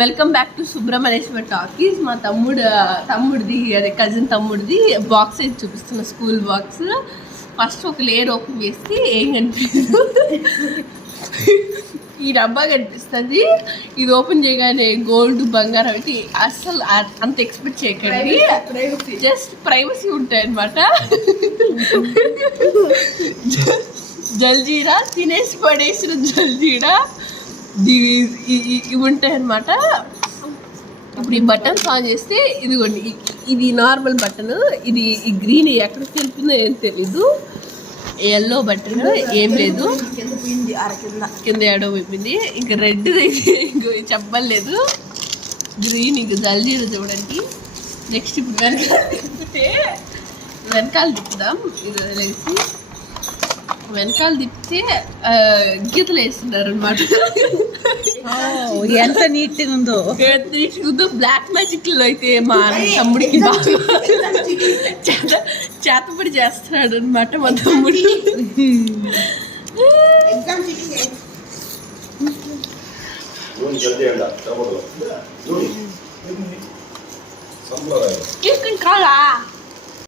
Welcome back to Subrahmanyeswara talkies. మా తమ్ముడిది అదే cousin తమ్ముడిది box అయితే చూపిస్తున్న స్కూల్ బాక్స్. ఫస్ట్ ఒక లేయర్ ఓపెన్ చేస్తే ఏం కనిపిస్తుంది, ఈ డబ్బా కనిపిస్తుంది. ఇది ఓపెన్ చేయగానే గోల్డ్ బంగారం అయితే అస్సలు అంత ఎక్స్పెక్ట్ చేయకండి. జస్ట్ ప్రైవసీ ఉంటాయి అన్నమాట. జల్జీరా తినేసి పడేసిన జల్జీరా ఇవి ఉంటాయి అన్నమాట. ఇప్పుడు ఈ బటన్స్ ఆన్ చేస్తే ఇదిగోండి, ఇది నార్మల్ బటన్, ఇది ఈ గ్రీన్ ఎక్కడికి తెలిపిందో ఏం తెలీదు. ఎల్లో బటన్ ఏం లేదు, కింద ఏడో అయిపోయింది. ఇంకా రెడ్ ఇంకో చెప్పలేదు, గ్రీన్ ఇంక జల్జీరా చూడండి. నెక్స్ట్ ఇప్పుడు వెనకాల తిప్పుదాం. ఇది వదిలేసి వెనకాల తిప్పితే గీతలు వేస్తున్నారు అనమాట. ఎంత నీట్గా ఉందో, బ్లాక్ మ్యాజిక్ లో అయితే మా తమ్ముడికి చేతపడి చేస్తున్నాడు అనమాట మా తమ్ముడు. కాదా